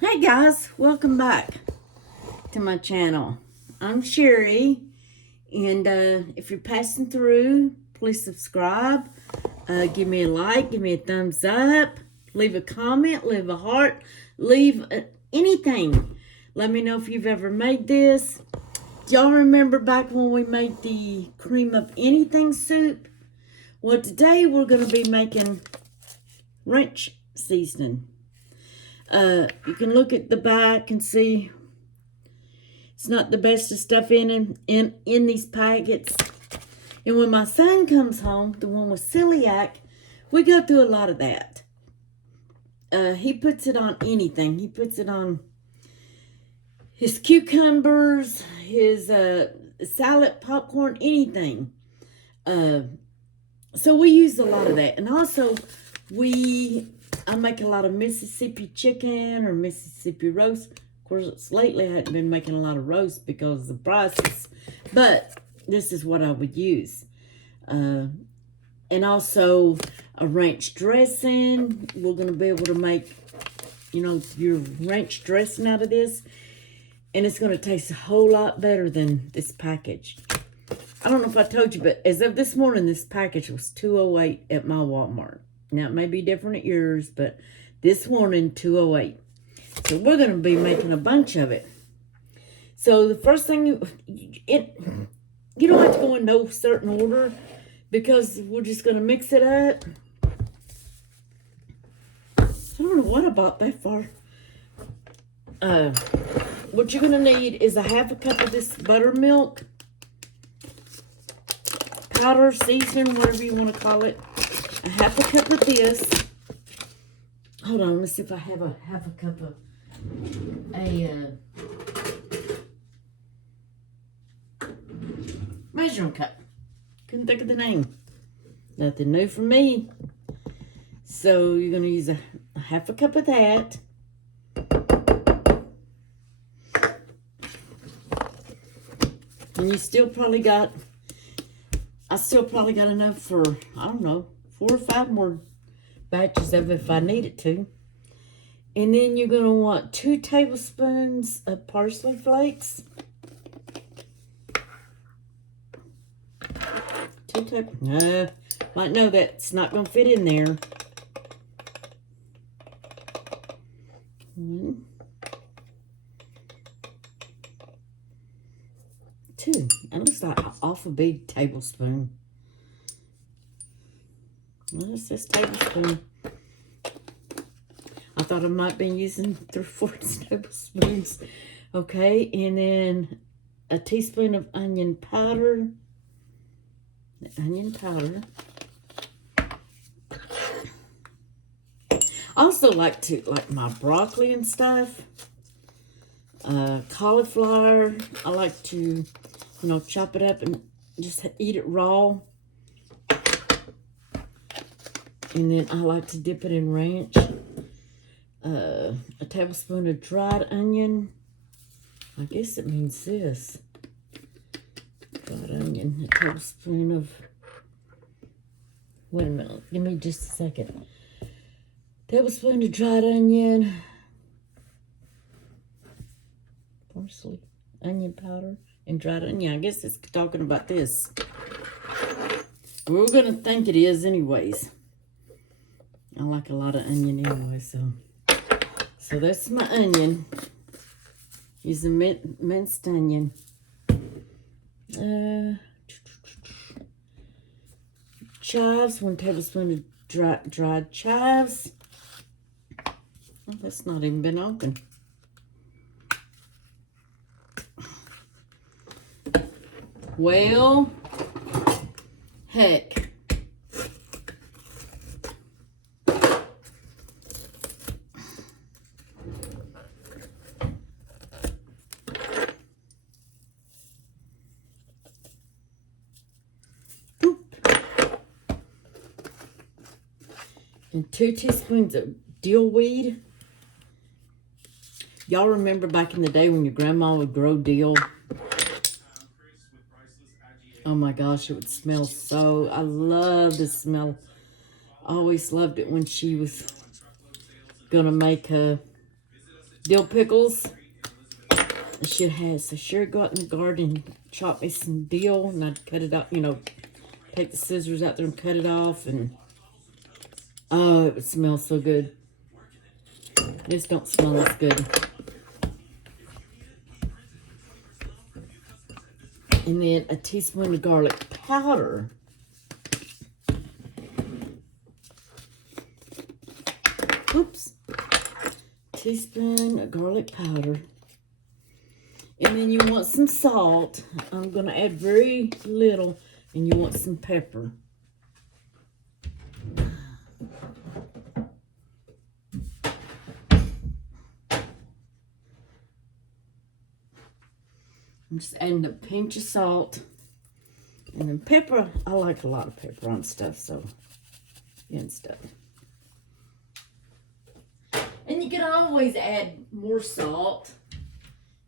Hey guys, welcome back to my channel. I'm Sherry, and if you're passing through, please subscribe, give me a like, give me a thumbs up, leave a comment, leave a heart, leave anything. Let me know if you've ever made this. Do y'all remember back when we made the cream of anything soup? Well, today we're going to be making ranch seasoning. You can look at the back and see it's not the best of stuff in these packets. And when my son comes home, the one with celiac, we go through a lot of that. He puts it on anything. He puts it on his cucumbers, his salad, popcorn, anything. So we use a lot of that. And also, I make a lot of Mississippi chicken or Mississippi roast. Of course, lately I hadn't been making a lot of roast because of the prices. But this is what I would use. And also a ranch dressing. We're going to be able to make, your ranch dressing out of this. And it's going to taste a whole lot better than this package. I don't know if I told you, but as of this morning, this package was $2.08 at my Walmart. Now, it may be different at yours, but this morning, $2.08. So we're going to be making a bunch of it. So the first thing, you don't have to go in no certain order because we're just going to mix it up. I don't know what I bought that for. What you're going to need is a half a cup of this buttermilk. Powder, seasoning, whatever you want to call it. A half a cup of this. Hold on, let's see if I have a half a cup of measuring cup. Couldn't think of the name. Nothing new for me. So you're going to use a half a cup of that. And I still probably got enough for, I don't know, 4 or 5 more batches of it if I need it to. And then you're going to want 2 tablespoons of parsley flakes. Might know that's not going to fit in there. 1, 2. That looks like an awful big tablespoon. Well, it says tablespoon. I thought I might be using 3/4 tablespoons. Okay, and then a teaspoon of onion powder. I also like my broccoli and stuff. Cauliflower. I like to, chop it up and just eat it raw. And then I like to dip it in ranch. A tablespoon of dried onion. I guess it means this. Dried onion. A tablespoon of... Wait a minute. Give me just a second. Tablespoon of dried onion. Parsley. Onion powder. And dried onion. I guess it's talking about this. We're going to think it is anyways. I like a lot of onion anyway, so that's my onion. Using minced onion. Chives, 1 tablespoon of dried chives. Oh, that's not even been opened. Well, heck. And 2 teaspoons of dill weed. Y'all remember back in the day when your grandma would grow dill? Oh my gosh, it would smell so... I love the smell. I always loved it when she was going to make dill pickles. I should have, so sure go out in the garden, chop me some dill, and I'd cut it up, you know, take the scissors out there and cut it off, and oh, it would smell so good. This don't smell as good. And then a teaspoon of garlic powder. Oops. Teaspoon of garlic powder. And then you want some salt. I'm going to add very little. And you want some pepper. I'm just adding a pinch of salt. And then pepper. I like a lot of pepper on stuff, so and stuff. And you can always add more salt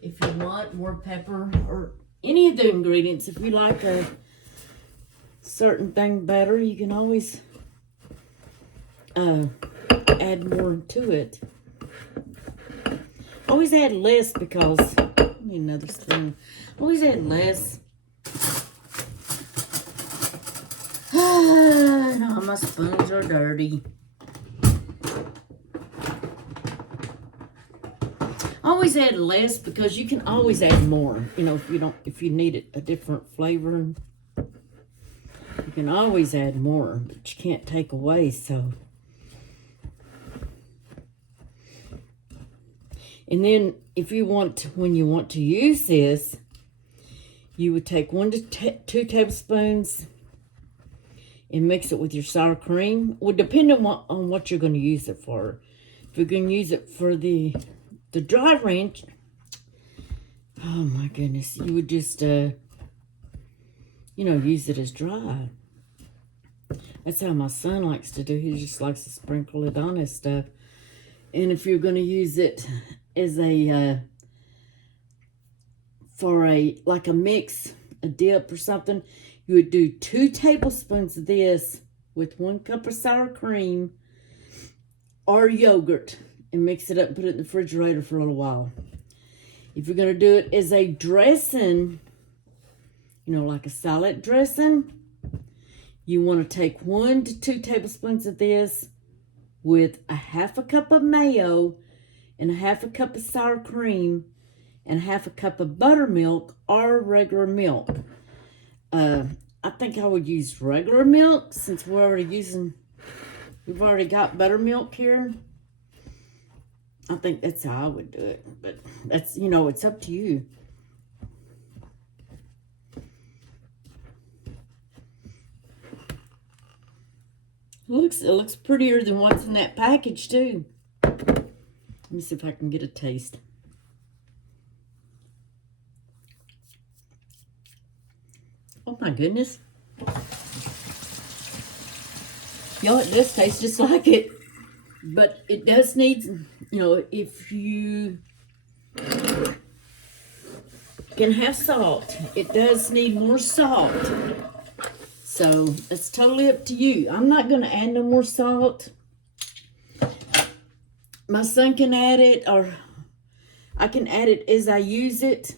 if you want, more pepper, or any of the ingredients. If you like a certain thing better, you can always add more to it. Always add less because, I need another spoon. Always add less. No, my spoons are dirty. Always add less because you can always add more. You know, if you need it a different flavor, you can always add more, but you can't take away. So, and then if you want to, when you want to use this, you would take 1 to 2 tablespoons and mix it with your sour cream. Well, depending on what you're going to use it for. If you're going to use it for the dry ranch, oh my goodness, you would just, you know, use it as dry. That's how my son likes to do. He just likes to sprinkle it on his stuff. And if you're going to use it as a, for a, like a mix, a dip or something, you would do 2 tablespoons of this with 1 cup of sour cream or yogurt. And mix it up and put it in the refrigerator for a little while. If you're going to do it as a dressing, you know, like a salad dressing, you want to take 1 to 2 tablespoons of this with a 1/2 cup of mayo and a 1/2 cup of sour cream and 1/2 cup of buttermilk or regular milk. I think I would use regular milk since we've already got buttermilk here. I think that's how I would do it, but that's, you know, it's up to you. It looks prettier than what's in that package too. Let me see if I can get a taste. Oh my goodness. Y'all, it does taste just like it. But it does need, you know, if you can have salt, it does need more salt. So it's totally up to you. I'm not going to add no more salt. My son can add it, or I can add it as I use it.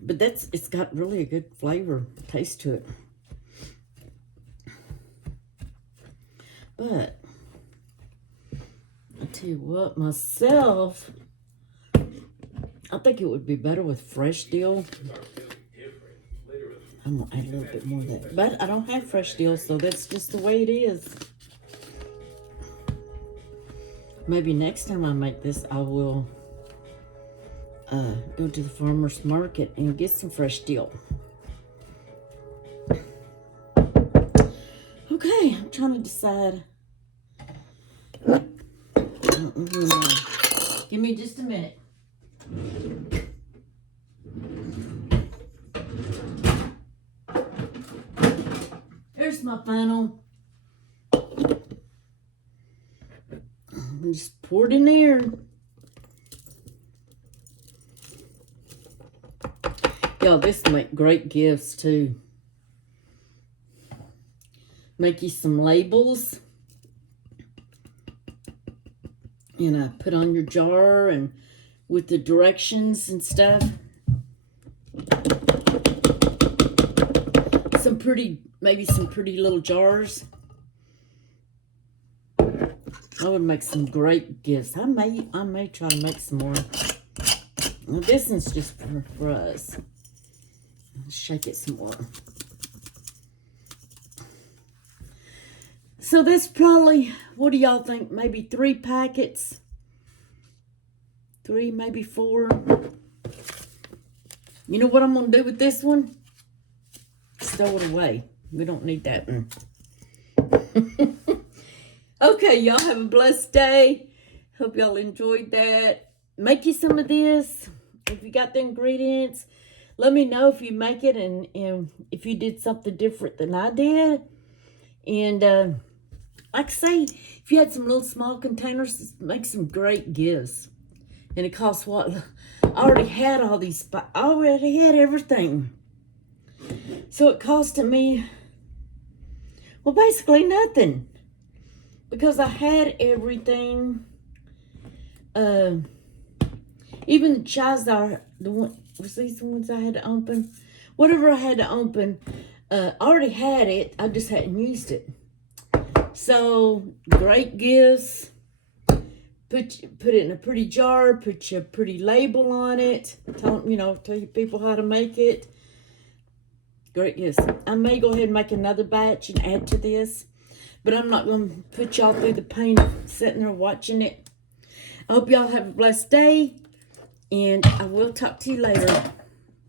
But it's got really a good flavor, taste to it. But I tell you what, myself, I think it would be better with fresh dill. I'm going to add a little bit more of that. But I don't have fresh dill, so that's just the way it is. Maybe next time I make this, I will go to the farmer's market and get some fresh dill. Okay, I'm trying to decide. Give me just a minute. Here's my funnel. Just pour it in there. Y'all, this will make great gifts too. Make you some labels. and put on your jar and with the directions and stuff. Maybe some pretty little jars. I would make some great gifts. I may try to make some more. Well, this one's just for us. Let's shake it some more. So that's probably, what do y'all think? Maybe 3 packets? 3, maybe 4. You know what I'm going to do with this one? Throw it away. We don't need that one. Okay, y'all have a blessed day. Hope y'all enjoyed that. Make you some of this. If you got the ingredients, let me know if you make it and if you did something different than I did. And like I say, if you had some little small containers, make some great gifts. And it costs what? I already had all these, I already had everything. So it costed me, well, basically nothing. Because I had everything. Even the Chizar, was these the ones I had to open? Whatever I had to open, I already had it. I just hadn't used it. So, great gifts. Put it in a pretty jar. Put your pretty label on it. Tell you people how to make it. Great gifts. I may go ahead and make another batch and add to this. But I'm not going to put y'all through the pain of sitting there watching it. I hope y'all have a blessed day. And I will talk to you later.